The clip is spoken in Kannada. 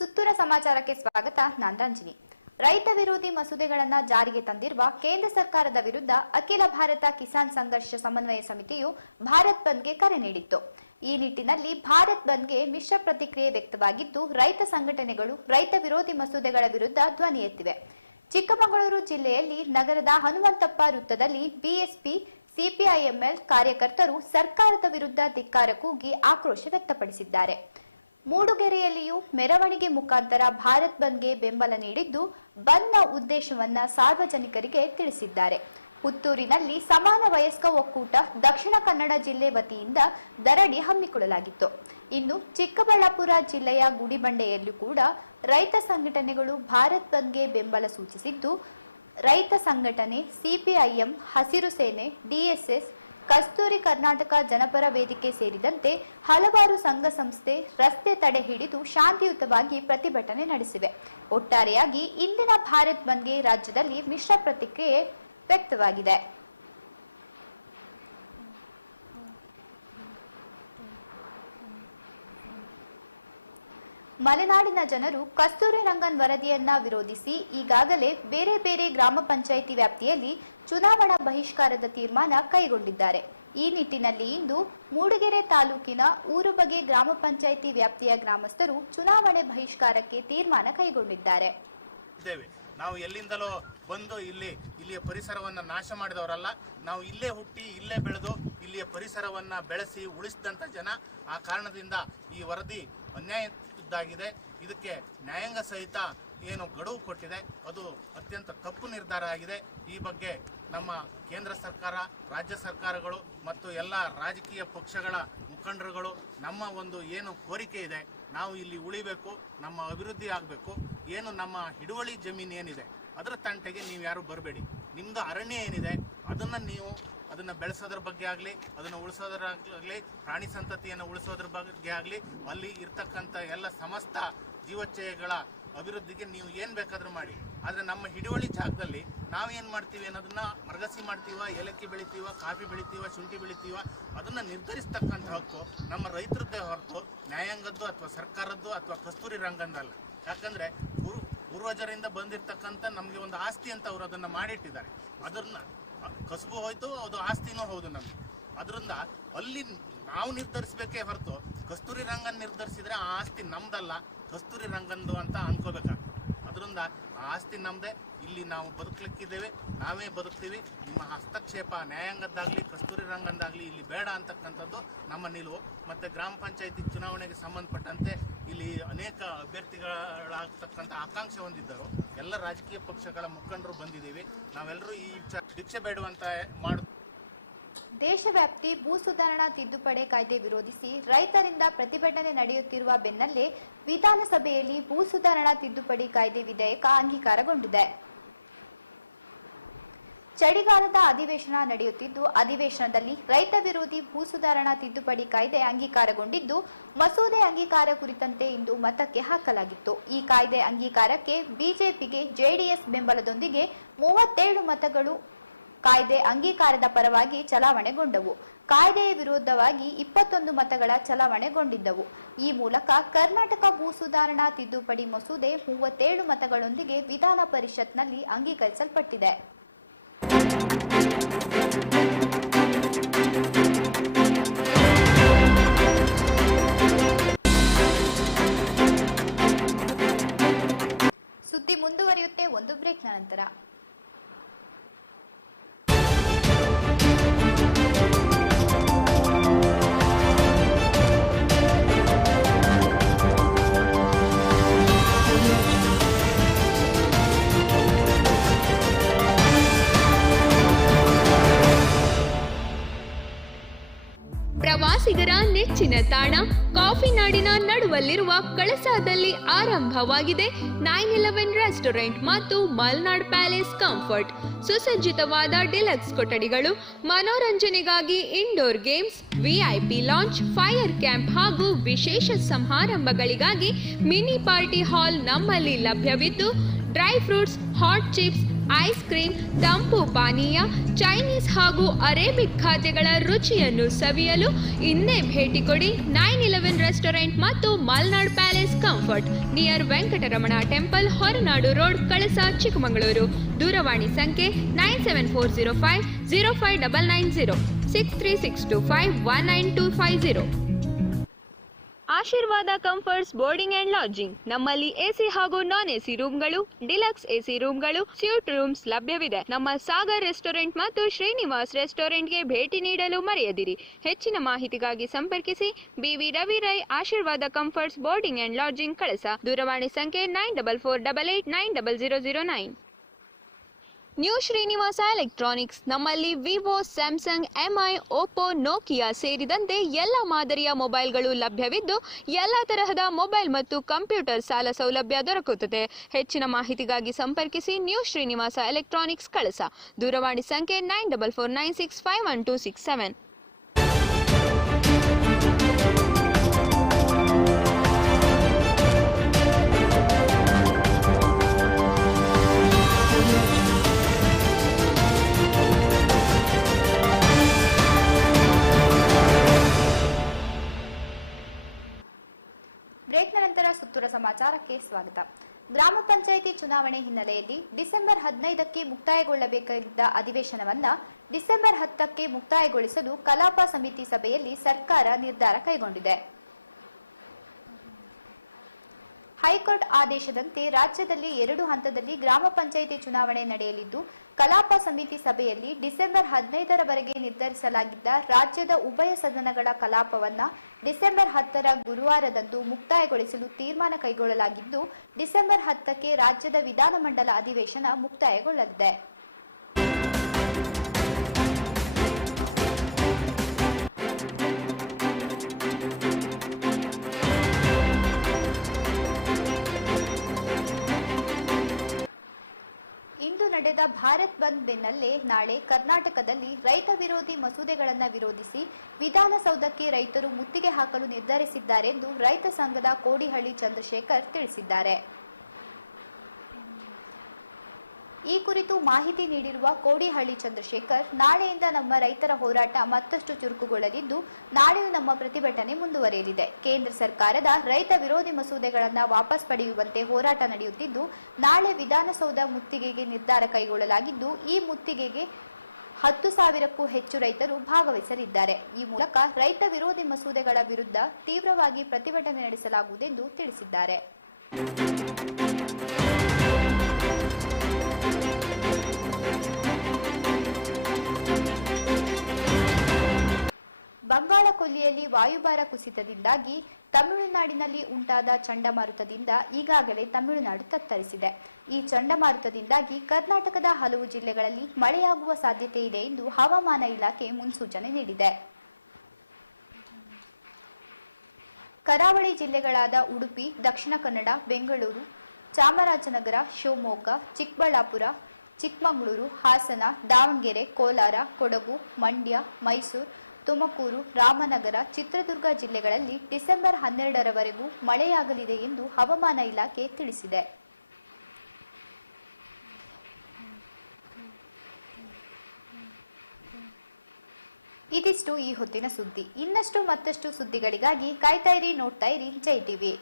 ಪ್ರಶಾಂತಾಂಜಿನಿ ರೈತ ವಿರೋಧಿ ಮಸೂದೆಗಳನ್ನು ಜಾರಿಗೆ ತಂದಿರುವ ಕೇಂದ್ರ ಸರ್ಕಾರದ ವಿರುದ್ಧ ಅಖಿಲ ಭಾರತ ಕಿಸಾನ್ ಸಂಘರ್ಷ ಸಮನ್ವಯ ಸಮಿತಿಯು ಭಾರತ್ ಬಂದ್ಗೆ ಕರೆ ನೀಡಿತ್ತು. ಈ ನಿಟ್ಟಿನಲ್ಲಿ ಭಾರತ್ ಬಂದ್ಗೆ ಮಿಶ್ರ ಪ್ರತಿಕ್ರಿಯೆ ವ್ಯಕ್ತವಾಗಿದ್ದು, ರೈತ ಸಂಘಟನೆಗಳು ರೈತ ವಿರೋಧಿ ಮಸೂದೆಗಳ ವಿರುದ್ಧ ಧ್ವನಿ ಎತ್ತಿವೆ. ಚಿಕ್ಕಮಗಳೂರು ಜಿಲ್ಲೆಯಲ್ಲಿ ನಗರದ ಹನುಮಂತಪ್ಪ ವೃತ್ತದಲ್ಲಿ ಬಿಎಸ್ಪಿ, ಸಿಪಿಐಎಂಎಲ್ ಕಾರ್ಯಕರ್ತರು ಸರ್ಕಾರದ ವಿರುದ್ಧ ಧಿಕ್ಕಾರ ಕೂಗಿ ಆಕ್ರೋಶ ವ್ಯಕ್ತಪಡಿಸಿದ್ದಾರೆ. ಮೂಡುಗೆರೆಯಲ್ಲಿಯೂ ಮೆರವಣಿಗೆ ಮುಖಾಂತರ ಭಾರತ್ ಬಂದ್ಗೆ ಬೆಂಬಲ ನೀಡಿದ್ದು ಬಂದ್ನ ಉದ್ದೇಶವನ್ನ ಸಾರ್ವಜನಿಕರಿಗೆ ತಿಳಿಸಿದ್ದಾರೆ. ಪುತ್ತೂರಿನಲ್ಲಿ ಸಮಾನ ವಯಸ್ಕ ಒಕ್ಕೂಟ ದಕ್ಷಿಣ ಕನ್ನಡ ಜಿಲ್ಲೆ ವತಿಯಿಂದ ದರಡಿ ಹಮ್ಮಿಕೊಳ್ಳಲಾಗಿತ್ತು. ಇನ್ನು ಚಿಕ್ಕಬಳ್ಳಾಪುರ ಜಿಲ್ಲೆಯ ಗುಡಿಬಂಡೆಯಲ್ಲೂ ಕೂಡ ರೈತ ಸಂಘಟನೆಗಳು ಭಾರತ್ ಬಂದ್ಗೆ ಬೆಂಬಲ ಸೂಚಿಸಿದ್ದು, ರೈತ ಸಂಘಟನೆ, ಸಿಪಿಐಎಂ, ಹಸಿರು ಸೇನೆ, ಡಿಎಸ್ಎಸ್ ಕಸ್ತೂರಿ ಕರ್ನಾಟಕ ಜನಪರ ವೇದಿಕೆ ಸೇರಿದಂತೆ ಹಲವಾರು ಸಂಘ ಸಂಸ್ಥೆ ರಸ್ತೆ ತಡೆ ಹಿಡಿದು ಶಾಂತಿಯುತವಾಗಿ ಪ್ರತಿಭಟನೆ ನಡೆಸಿವೆ. ಒಟ್ಟಾರೆಯಾಗಿ ಇಂದಿನ ಭಾರತ್ ಬಂದ್ಗೆ ರಾಜ್ಯದಲ್ಲಿ ಮಿಶ್ರ ಪ್ರತಿಕ್ರಿಯೆ ವ್ಯಕ್ತವಾಗಿದೆ. ಮಲೆನಾಡಿನ ಜನರು ಕಸ್ತೂರಿ ರಂಗನ್ ವರದಿಯನ್ನ ವಿರೋಧಿಸಿ ಈಗಾಗಲೇ ಬೇರೆ ಬೇರೆ ಗ್ರಾಮ ಪಂಚಾಯಿತಿ ವ್ಯಾಪ್ತಿಯಲ್ಲಿ ಚುನಾವಣಾ ಬಹಿಷ್ಕಾರದ ತೀರ್ಮಾನ ಕೈಗೊಂಡಿದ್ದಾರೆ. ಈ ನಿಟ್ಟಿನಲ್ಲಿ ಇಂದು ಮೂಡಿಗೆರೆ ತಾಲೂಕಿನ ಊರುಬಗೆ ಗ್ರಾಮ ಪಂಚಾಯಿತಿ ವ್ಯಾಪ್ತಿಯ ಗ್ರಾಮಸ್ಥರು ಚುನಾವಣೆ ಬಹಿಷ್ಕಾರಕ್ಕೆ ತೀರ್ಮಾನ ಕೈಗೊಂಡಿದ್ದಾರೆ. ನಾವು ಎಲ್ಲಿಂದಲೋ ಬಂದು ಇಲ್ಲಿ ಇಲ್ಲಿಯ ಪರಿಸರವನ್ನ ನಾಶ ಮಾಡಿದವರಲ್ಲ, ನಾವು ಇಲ್ಲೇ ಹುಟ್ಟಿ ಇಲ್ಲೇ ಬೆಳೆದು ಇಲ್ಲಿಯ ಪರಿಸರವನ್ನ ಬೆಳೆಸಿ ಉಳಿಸಿದಂಥ ಜನ, ಆ ಕಾರಣದಿಂದ ಈ ವರದಿ ಅನ್ಯಾಯದ್ದಾಗಿದೆ ಇದಕ್ಕೆ ನ್ಯಾಯಾಂಗ ಸಹಿತ ಏನು ಗಡುವು ಕೊಟ್ಟಿದೆ. ಅದು ಅತ್ಯಂತ ತಪ್ಪು ನಿರ್ಧಾರ ಆಗಿದೆ. ಈ ಬಗ್ಗೆ ನಮ್ಮ ಕೇಂದ್ರ ಸರ್ಕಾರ, ರಾಜ್ಯ ಸರ್ಕಾರಗಳು ಮತ್ತು ಎಲ್ಲ ರಾಜಕೀಯ ಪಕ್ಷಗಳ ಮುಖಂಡರುಗಳು ನಮ್ಮ ಒಂದು ಏನು ಕೋರಿಕೆ ಇದೆ, ನಾವು ಇಲ್ಲಿ ಉಳಿಬೇಕು, ನಮ್ಮ ಅಭಿವೃದ್ಧಿ ಆಗಬೇಕು. ಏನು ನಮ್ಮ ಹಿಡುವಳಿ ಜಮೀನು ಏನಿದೆ, ಅದರ ತಂಟೆಗೆ ನೀವು ಯಾರು ಬರಬೇಡಿ. ನಿಮ್ಮದು ಅರಣ್ಯ ಏನಿದೆ ಅದನ್ನ ನೀವು ಅದನ್ನ ಬೆಳೆಸೋದ್ರ ಬಗ್ಗೆ ಆಗಲಿ, ಅದನ್ನ ಉಳಿಸೋದ್ರಾಗಲಿ ಪ್ರಾಣಿ ಸಂತತಿಯನ್ನು ಉಳಿಸೋದ್ರ ಬಗ್ಗೆ ಆಗಲಿ, ಅಲ್ಲಿ ಇರ್ತಕ್ಕಂಥ ಎಲ್ಲ ಸಮಸ್ತ ಜೀವಚಯಗಳ ಅಭಿವೃದ್ಧಿಗೆ ನೀವು ಏನು ಬೇಕಾದರೂ ಮಾಡಿ. ಆದರೆ ನಮ್ಮ ಹಿಡುವಳಿ ಜಾಗದಲ್ಲಿ ನಾವೇನು ಮಾಡ್ತೀವಿ ಅನ್ನೋದನ್ನ ಮರಗಸಿ ಮಾಡ್ತೀವ, ಏಲಕ್ಕಿ ಬೆಳಿತೀವ, ಕಾಫಿ ಬೆಳಿತೀವ, ಶುಂಠಿ ಬೆಳಿತೀವ, ಅದನ್ನ ನಿರ್ಧರಿಸ್ತಕ್ಕಂಥ ಹಕ್ಕು ನಮ್ಮ ರೈತರದ್ದೇ ಹೊರತು ನ್ಯಾಯಾಂಗದ್ದು ಅಥವಾ ಸರ್ಕಾರದ್ದು ಅಥವಾ ಕಸ್ತೂರಿ ರಂಗಂದಲ್ಲ ಯಾಕಂದ್ರೆ ಪೂರ್ವ ಪೂರ್ವಜರಿಂದ ಬಂದಿರತಕ್ಕಂಥ ನಮಗೆ ಒಂದು ಆಸ್ತಿ ಅಂತ ಅವರು ಅದನ್ನ ಮಾಡಿಟ್ಟಿದ್ದಾರೆ. ಅದನ್ನ ಕಸಬು ಹೋಯ್ತು, ಅದು ಆಸ್ತಿನೂ ಹೌದು ನಮ್ಗೆ. ಅದರಿಂದ ಅಲ್ಲಿ ನಾವು ನಿರ್ಧರಿಸಬೇಕೇ ಹೊರತು ಕಸ್ತೂರಿ ರಂಗನ್ ನಿರ್ಧರಿಸಿದ್ರೆ ಆ ಆಸ್ತಿ ನಮ್ದಲ್ಲ, ಕಸ್ತೂರಿ ರಂಗಂದು ಅಂತ ಅನ್ಕೋಬೇಕಾಗ್ತದೆ. ಅದರಿಂದ ಆ ಆಸ್ತಿ ನಮ್ದೇ ಇಲ್ಲಿ ನಾವು ಬದುಕಲಿಕ್ಕಿದ್ದೇವೆ, ನಾವೇ ಬದುಕ್ತೀವಿ. ನಿಮ್ಮ ಹಸ್ತಕ್ಷೇಪ ನ್ಯಾಯಾಂಗದ್ದಾಗಲಿ, ಕಸ್ತೂರಿ ರಂಗಂದಾಗ್ಲಿ ಇಲ್ಲಿ ಬೇಡ ಅಂತಕ್ಕಂಥದ್ದು ನಮ್ಮ ನಿಲುವು. ಮತ್ತು ಗ್ರಾಮ ಪಂಚಾಯತಿ ಚುನಾವಣೆಗೆ ಸಂಬಂಧಪಟ್ಟಂತೆ ಇಲ್ಲಿ ಅನೇಕ ಅಭ್ಯರ್ಥಿಗಳಾಗ್ತಕ್ಕಂಥ ಆಕಾಂಕ್ಷೆ ಹೊಂದಿದ್ದರು. ಎಲ್ಲ ರಾಜಕೀಯ ಪಕ್ಷಗಳ ಮುಖಂಡರು ಬಂದಿದ್ದೀವಿ. ನಾವೆಲ್ಲರೂ ಈ ಶಿಕ್ಷೆ ಬೇಡುವಂತ ಮಾಡ ದೇಶವ್ಯಾಪ್ತಿ ಭೂ ಸುಧಾರಣಾ ತಿದ್ದುಪಡಿ ಕಾಯ್ದೆ ವಿರೋಧಿಸಿ ರೈತರಿಂದ ಪ್ರತಿಭಟನೆ ನಡೆಯುತ್ತಿರುವ ಬೆನ್ನಲ್ಲೇ ವಿಧಾನಸಭೆಯಲ್ಲಿ ಭೂ ಸುಧಾರಣಾ ತಿದ್ದುಪಡಿ ಕಾಯ್ದೆ ವಿಧೇಯಕ ಅಂಗೀಕಾರಗೊಂಡಿದೆ. ಚಳಿಗಾಲದ ಅಧಿವೇಶನ ನಡೆಯುತ್ತಿದ್ದು, ಅಧಿವೇಶನದಲ್ಲಿ ರೈತ ವಿರೋಧಿ ಭೂ ಸುಧಾರಣಾ ತಿದ್ದುಪಡಿ ಕಾಯ್ದೆ ಅಂಗೀಕಾರಗೊಂಡಿದ್ದು, ಮಸೂದೆ ಅಂಗೀಕಾರ ಕುರಿತಂತೆ ಇಂದು ಮತಕ್ಕೆ ಹಾಕಲಾಗಿತ್ತು. ಈ ಕಾಯ್ದೆ ಅಂಗೀಕಾರಕ್ಕೆ ಬಿಜೆಪಿಗೆ ಜೆಡಿಎಸ್ ಬೆಂಬಲದೊಂದಿಗೆ ಮೂವತ್ತೇಳು ಮತಗಳು ಕಾಯ್ದೆ ಅಂಗೀಕಾರದ ಪರವಾಗಿ ಚಲಾವಣೆಗೊಂಡವು. ಕಾಯ್ದೆಯ ವಿರುದ್ಧವಾಗಿ ಇಪ್ಪತ್ತೊಂದು ಮತಗಳ ಚಲಾವಣೆಗೊಂಡಿದ್ದವು. ಈ ಮೂಲಕ ಕರ್ನಾಟಕ ಭೂ ಸುಧಾರಣಾ ತಿದ್ದುಪಡಿ ಮಸೂದೆ ಮೂವತ್ತೇಳು ಮತಗಳೊಂದಿಗೆ ವಿಧಾನ ಪರಿಷತ್ನಲ್ಲಿ ಅಂಗೀಕರಿಸಲ್ಪಟ್ಟಿದೆ. ಸುದ್ದಿ ಮುಂದುವರಿಯುತ್ತೆ ಒಂದು ಬ್ರೇಕ್ ನಂತರ. ನಾಡಿನ ನಡುವಲ್ಲಿರುವ ಕಳಸಾದಲ್ಲಿ ಆರಂಭವಾಗಿದೆ. ನೈನ್ ಇಲೆವೆನ್ ರೆಸ್ಟೋರೆಂಟ್ ಮತ್ತು ಮಲ್ನಾಡ್ ಪ್ಯಾಲೇಸ್ ಕಂಫರ್ಟ್ ಸುಸಜ್ಜಿತವಾದ ಡಿಲಕ್ಸ್ ಕೊಠಡಿಗಳು, ಮನೋರಂಜನೆಗಾಗಿ indoor games VIP lounge fire camp ಹಾಗೂ ವಿಶೇಷ ಸಮಾರಂಭಗಳಿಗಾಗಿ ಮಿನಿ ಪಾರ್ಟಿ ಹಾಲ್ ನಮ್ಮಲ್ಲಿ ಲಭ್ಯವಿದ್ದು dry fruits hot chips ice cream, ತಂಪು ಪಾನೀಯ, ಚೈನೀಸ್ ಹಾಗೂ ಅರೇಬಿಕ್ ಖಾದ್ಯಗಳ ರುಚಿಯನ್ನು ಸವಿಯಲು ಇನ್ನೇ ಭೇಟಿ ಕೊಡಿ ನೈನ್ ಇಲೆವೆನ್ ರೆಸ್ಟೋರೆಂಟ್ ಮತ್ತು Malnad palace comfort. Near Venkataramana temple, Horanadu road, Kalasa, Chikkamagaluru. ದೂರವಾಣಿ ಸಂಖ್ಯೆ nine seven four zero five zero five double nine zero, six three six two five one nine two five zero. Ashirvada comforts boarding and lodging ನಮ್ಮಲ್ಲಿ ಎಸಿ ಹಾಗೂ ನಾನ್ ಎಸಿ ರೂಮ್ಗಳು ಡಿಲಕ್ಸ್ ಎಸಿ ರೂಮ್ಗಳು ಸ್ಯೂಟ್ ರೂಮ್ಸ್ ಲಭ್ಯವಿದೆ. ನಮ್ಮ ಸಾಗರ್ ರೆಸ್ಟೋರೆಂಟ್ ಮತ್ತು ಶ್ರೀನಿವಾಸ್ ರೆಸ್ಟೋರೆಂಟ್ಗೆ ಭೇಟಿ ನೀಡಲು ಮರೆಯದಿರಿ. ಹೆಚ್ಚಿನ ಮಾಹಿತಿಗಾಗಿ ಸಂಪರ್ಕಿಸಿ. BV Ravi Rai, Ashirvada comforts boarding and lodging Kalasa. ದೂರವಾಣಿ ಸಂಖ್ಯೆ nine double four double eight nine double zero zero nine new Srinivasa electronics ನಮ್ಮಲ್ಲಿ Vivo Samsung MI Oppo Nokia ಸೇರಿದಂತೆ ಎಲ್ಲ ಮಾದರಿಯ ಮೊಬೈಲ್ಗಳು ಲಭ್ಯವಿದ್ದು ಎಲ್ಲ ತರಹದ ಮೊಬೈಲ್ ಮತ್ತು ಕಂಪ್ಯೂಟರ್ ಸಾಲ ಸೌಲಭ್ಯ ದೊರಕುತ್ತದೆ. ಹೆಚ್ಚಿನ ಮಾಹಿತಿಗಾಗಿ ಸಂಪರ್ಕಿಸಿ ನ್ಯೂ ಶ್ರೀನಿವಾಸ ಎಲೆಕ್ಟ್ರಾನಿಕ್ಸ್ ಕಳಸ. ದೂರವಾಣಿ ಸಂಖ್ಯೆ nine double four nine six five one two six seven panchayat ಚುನಾವಣೆ ಹಿನ್ನೆಲೆಯಲ್ಲಿ ಡಿಸೆಂಬರ್ ಹದಿನೈದಕ್ಕೆ ಮುಕ್ತಾಯಗೊಳ್ಳಬೇಕಾಗಿದ್ದ ಅಧಿವೇಶನವನ್ನ ಡಿಸೆಂಬರ್ ಹತ್ತಕ್ಕೆ ಮುಕ್ತಾಯಗೊಳಿಸಲು ಕಲಾಪ ಸಮಿತಿ ಸಭೆಯಲ್ಲಿ ಸರ್ಕಾರ ನಿರ್ಧಾರ ಕೈಗೊಂಡಿದೆ. ಹೈಕೋರ್ಟ್ ಆದೇಶದಂತೆ ರಾಜ್ಯದಲ್ಲಿ ಎರಡು ಹಂತದಲ್ಲಿ ಗ್ರಾಮ ಪಂಚಾಯಿತಿ ಚುನಾವಣೆ ನಡೆಯಲಿದ್ದು, ಕಲಾಪ ಸಮಿತಿ ಸಭೆಯಲ್ಲಿ ಡಿಸೆಂಬರ್ ಹದಿನೈದರವರೆಗೆ ನಿರ್ಧರಿಸಲಾಗಿದ್ದ ರಾಜ್ಯದ ಉಭಯ ಸದನಗಳ ಕಲಾಪವನ್ನು ಡಿಸೆಂಬರ್ ಹತ್ತರ ಗುರುವಾರದಂದು ಮುಕ್ತಾಯಗೊಳಿಸಲು ತೀರ್ಮಾನ ಕೈಗೊಳ್ಳಲಾಗಿದ್ದು, ಡಿಸೆಂಬರ್ ಹತ್ತಕ್ಕೆ ರಾಜ್ಯದ ವಿಧಾನಮಂಡಲ ಅಧಿವೇಶನ ಮುಕ್ತಾಯಗೊಳ್ಳಲಿದೆ. ಭಾರತ್ ಬಂದ್ ಬೆನ್ನಲ್ಲೇ ನಾಳೆ ಕರ್ನಾಟಕದಲ್ಲಿ ರೈತ ವಿರೋಧಿ ಮಸೂದೆಗಳನ್ನು ವಿರೋಧಿಸಿ ವಿಧಾನಸೌಧಕ್ಕೆ ರೈತರು ಮುತ್ತಿಗೆ ಹಾಕಲು ನಿರ್ಧರಿಸಿದ್ದಾರೆಂದು ರೈತ ಸಂಘದ ಕೋಡಿಹಳ್ಳಿ ಚಂದ್ರಶೇಖರ್ ತಿಳಿಸಿದ್ದಾರೆ. ಈ ಕುರಿತು ಮಾಹಿತಿ ನೀಡಿರುವ ಕೋಡಿಹಳ್ಳಿ ಚಂದ್ರಶೇಖರ್, ನಾಳೆಯಿಂದ ನಮ್ಮ ರೈತರ ಹೋರಾಟ ಮತ್ತಷ್ಟು ಚುರುಕುಗೊಳ್ಳಲಿದ್ದು, ನಾಳೆಯೂ ನಮ್ಮ ಪ್ರತಿಭಟನೆ ಮುಂದುವರಿಯಲಿದೆ. ಕೇಂದ್ರ ಸರ್ಕಾರದ ರೈತ ವಿರೋಧಿ ಮಸೂದೆಗಳನ್ನು ವಾಪಸ್ ಪಡೆಯುವಂತೆ ಹೋರಾಟ ನಡೆಯುತ್ತಿದ್ದು, ನಾಳೆ ವಿಧಾನಸೌಧ ಮುತ್ತಿಗೆಗೆ ನಿರ್ಧಾರ ಕೈಗೊಳ್ಳಲಾಗಿದ್ದು, ಈ ಮುತ್ತಿಗೆಗೆ ಹತ್ತು ಸಾವಿರಕ್ಕೂ ಹೆಚ್ಚು ರೈತರು ಭಾಗವಹಿಸಲಿದ್ದಾರೆ. ಈ ಮೂಲಕ ರೈತ ವಿರೋಧಿ ಮಸೂದೆಗಳ ವಿರುದ್ಧ ತೀವ್ರವಾಗಿ ಪ್ರತಿಭಟನೆ ನಡೆಸಲಾಗುವುದೆಂದು ತಿಳಿಸಿದ್ದಾರೆ. ಬಂಗಾಳ ಕೊಲ್ಲಿಯಲ್ಲಿ ವಾಯುಭಾರ ಕುಸಿತದಿಂದಾಗಿ ತಮಿಳುನಾಡಿನಲ್ಲಿ ಉಂಟಾದ ಚಂಡಮಾರುತದಿಂದ ಈಗಾಗಲೇ ತಮಿಳುನಾಡು ತತ್ತರಿಸಿದೆ. ಈ ಚಂಡಮಾರುತದಿಂದಾಗಿ ಕರ್ನಾಟಕದ ಹಲವು ಜಿಲ್ಲೆಗಳಲ್ಲಿ ಮಳೆಯಾಗುವ ಸಾಧ್ಯತೆ ಇದೆ ಎಂದು ಹವಾಮಾನ ಇಲಾಖೆ ಮುನ್ಸೂಚನೆ ನೀಡಿದೆ. ಕರಾವಳಿ ಜಿಲ್ಲೆಗಳಾದ ಉಡುಪಿ, ದಕ್ಷಿಣ ಕನ್ನಡ, ಬೆಂಗಳೂರು, ಚಾಮರಾಜನಗರ, ಶಿವಮೊಗ್ಗ, ಚಿಕ್ಕಬಳ್ಳಾಪುರ, ಚಿಕ್ಕಮಗಳೂರು, ಹಾಸನ, ದಾವಣಗೆರೆ, ಕೋಲಾರ, ಕೊಡಗು, ಮಂಡ್ಯ, ಮೈಸೂರು ತುಮಕೂರು, ರಾಮನಗರ, ಚಿತ್ರದುರ್ಗ ಜಿಲ್ಲೆಗಳಲ್ಲಿ ಡಿಸೆಂಬರ್ ಹನ್ನೆರಡರವರೆಗೂ ಮಳೆಯಾಗಲಿದೆ ಎಂದು ಹವಾಮಾನ ಇಲಾಖೆ ತಿಳಿಸಿದೆ. ಇದಿಷ್ಟು ಈ ಹೊತ್ತಿನ ಸುದ್ದಿ. ಇನ್ನಷ್ಟು ಮತ್ತಷ್ಟು ಸುದ್ದಿಗಳಿಗಾಗಿ ಕಾಯ್ತಾ ಇರಿ, ನೋಡ್ತಾ ಇರಿ, ಜೈ ಟಿವಿ.